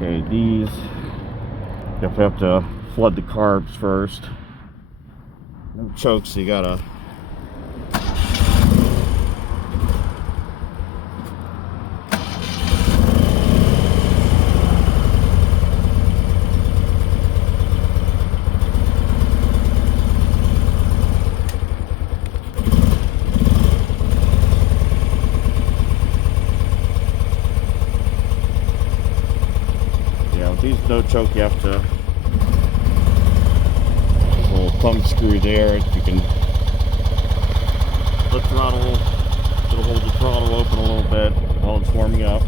Okay, these you have to flood the carbs first. No chokes, so you gotta with these no choke, you have to little thumb screw there. You can the throttle, it'll hold the throttle open a little bit while it's warming up.